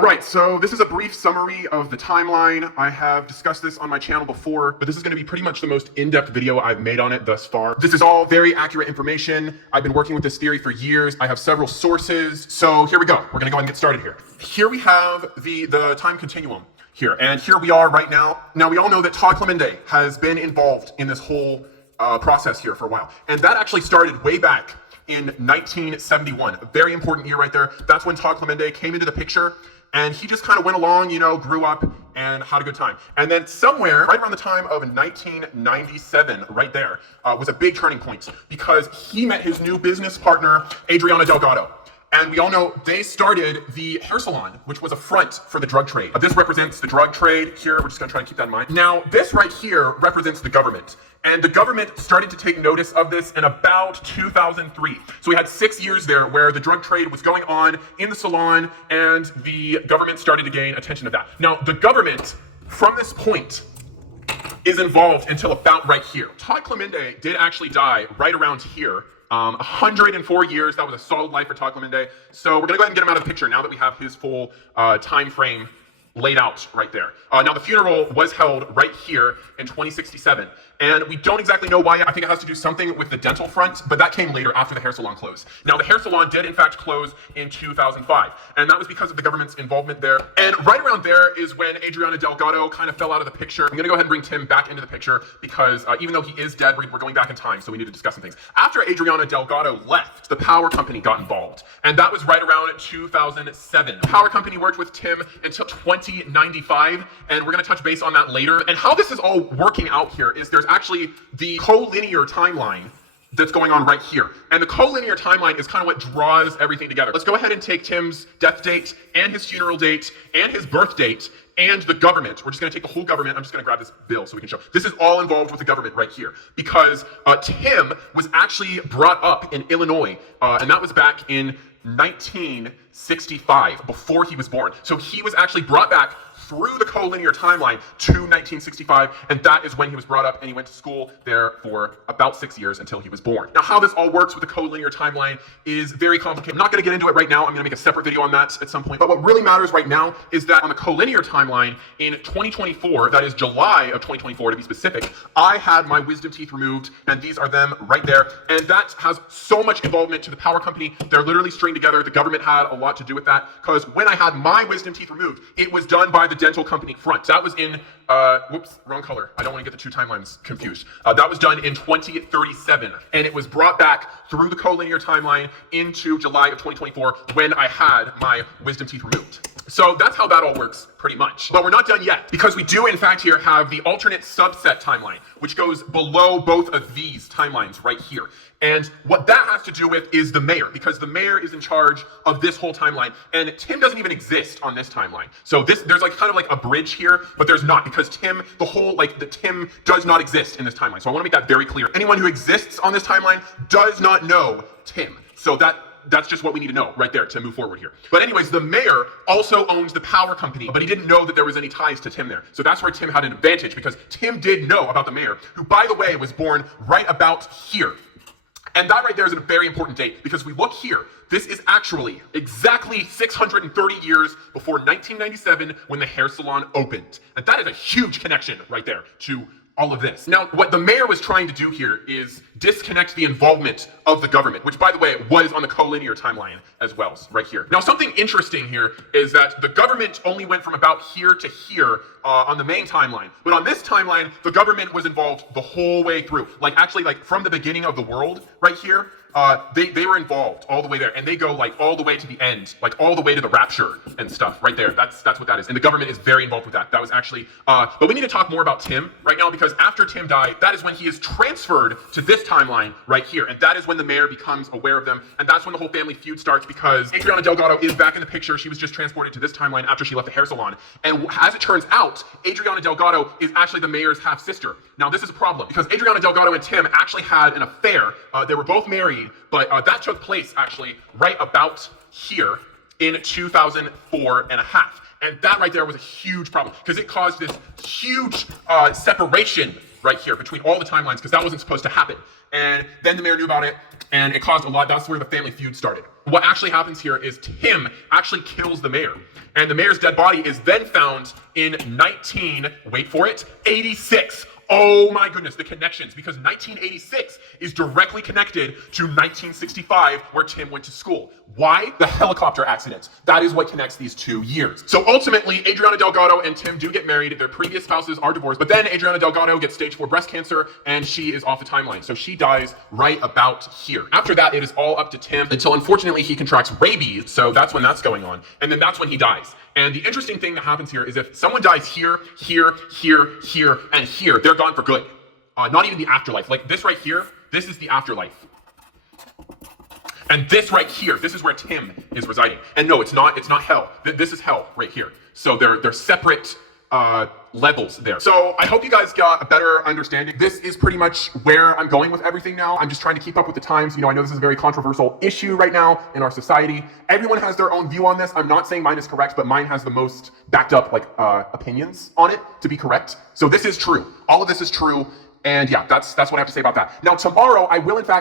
All right, so this is a brief summary of the timeline. I have discussed this on my channel before, but this is going to be pretty much the most in-depth video I've made on it thus far. This is all very accurate information. I've been working with this theory for years. I have several sources. So here we go. We're going to go ahead and get started here. Here we have the time continuum here, and here we are right now. Now, we all know that Todd Clemente has been involved in this whole process here for a while, and that actually started way back in 1971, a very important year right there. That's when Todd Clemente came into the picture, and he just kind of went along, grew up and had a good time. And then somewhere right around the time of 1997, right there, was a big turning point because he met his new business partner, Adriana Delgado. And we all know they started the hair salon, which was a front for the drug trade. This represents the drug trade here. We're just gonna try to keep that in mind. Now, this right here represents the government. And the government started to take notice of this in about 2003. So we had 6 years there where the drug trade was going on in the salon and the government started to gain attention to that. Now, the government, from this point, is involved until about right here. Todd Clemente did actually die right around here. 104 years, that was a solid life for Todd Clemente. So we're gonna go ahead and get him out of the picture now that we have his full time frame laid out right there. Now the funeral was held right here in 2067. And we don't exactly know why. I think it has to do something with the dental front, but that came later after the hair salon closed. Now the hair salon did in fact close in 2005, and that was because of the government's involvement there. And right around there is when Adriana Delgado kind of fell out of the picture. I'm gonna go ahead and bring Tim back into the picture because even though he is dead, we're going back in time, so we need to discuss some things. After Adriana Delgado left, the power company got involved, and that was right around 2007. The power company worked with Tim until 2095, and we're gonna touch base on that later. And how this is all working out here is there's actually the collinear timeline that's going on right here. And the collinear timeline is kind of what draws everything together. Let's go ahead and take Tim's death date and his funeral date and his birth date and the government. We're just gonna take the whole government. I'm just gonna grab this bill so we can show. This is all involved with the government right here because Tim was actually brought up in Illinois, and that was back in 1965, before he was born. So he was actually brought back through the collinear timeline to 1965, and that is when he was brought up, and he went to school there for about 6 years until he was born. Now, how this all works with the collinear timeline is very complicated. I'm not gonna get into it right now. I'm gonna make a separate video on that at some point. But what really matters right now is that on the collinear timeline in 2024, that is July of 2024 to be specific, I had my wisdom teeth removed, and these are them right there. And that has so much involvement to the power company. They're literally stringed together. The government had a lot to do with that, because when I had my wisdom teeth removed, it was done by the dental company front. That was in, whoops, wrong color. I don't want to get the two timelines confused. That was done in 2037, and it was brought back through the collinear timeline into July of 2024 when I had my wisdom teeth removed. So that's how that all works, pretty much. But we're not done yet, because we do, in fact, here have the alternate subset timeline, which goes below both of these timelines right here. And what that has to do with is the mayor, because the mayor is in charge of this whole timeline, and Tim doesn't even exist on this timeline. So there's like kind of like a bridge here, but there's not, because Tim, Tim does not exist in this timeline. So I want to make that very clear. Anyone who exists on this timeline does not know Tim. So that's just what we need to know right there to move forward here. But anyways, the mayor also owns the power company, but he didn't know that there was any ties to Tim there. So that's where Tim had an advantage, because Tim did know about the mayor, who, by the way, was born right about here. And that right there is a very important date, because we look here, this is actually exactly 630 years before 1997 when the hair salon opened. And that is a huge connection right there to all of this. Now, what the mayor was trying to do here is disconnect the involvement of the government, which, by the way, was on the collinear timeline as well, right here. Now, something interesting here is that the government only went from about here to here on the main timeline. But on this timeline, the government was involved the whole way through. Like, actually, like, from the beginning of the world right here, they were involved all the way there, and they go like all the way to the end, like all the way to the rapture and stuff right there. That's what that is, and the government is very involved with that. That was actually, but we need to talk more about Tim right now, because after Tim died, that is when he is transferred to this timeline right here, and that is when the mayor becomes aware of them, and that's when the whole family feud starts, because Adriana Delgado is back in the picture. She was just transported to this timeline after she left the hair salon, and as it turns out, Adriana Delgado is actually the mayor's half-sister. Now, this is a problem, because Adriana Delgado and Tim actually had an affair. They were both married, but that took place actually right about here in 2004 and a half. And that right there was a huge problem, because it caused this huge separation right here between all the timelines because that wasn't supposed to happen. And then the mayor knew about it, and it caused a lot. That's where the family feud started. What actually happens here is Tim actually kills the mayor, and the mayor's dead body is then found in wait for it, 86. Oh my goodness, the connections, because 1986 is directly connected to 1965, where Tim went to school. Why? The helicopter accident. That is what connects these 2 years. So ultimately, Adriana Delgado and Tim do get married. Their previous spouses are divorced, but then Adriana Delgado gets stage 4 breast cancer, and she is off the timeline. So she dies right about here. After that, it is all up to Tim until unfortunately he contracts rabies. So that's when that's going on. And then that's when he dies. And the interesting thing that happens here is if someone dies here, here, here, here, and here, they're gone for good. Not even the afterlife. Like this right here, this is the afterlife. And this right here, this is where Tim is residing. And no, it's not hell. This is hell right here. So they're separate levels there. So I hope you guys got a better understanding. This is pretty much where I'm going with everything now. I'm just trying to keep up with the times. You know, I know this is a very controversial issue right now in our society. Everyone has their own view on this. I'm not saying mine is correct, but mine has the most backed up opinions on it to be correct. So this is true. All of this is true. And yeah, that's what I have to say about that. Now tomorrow I will in fact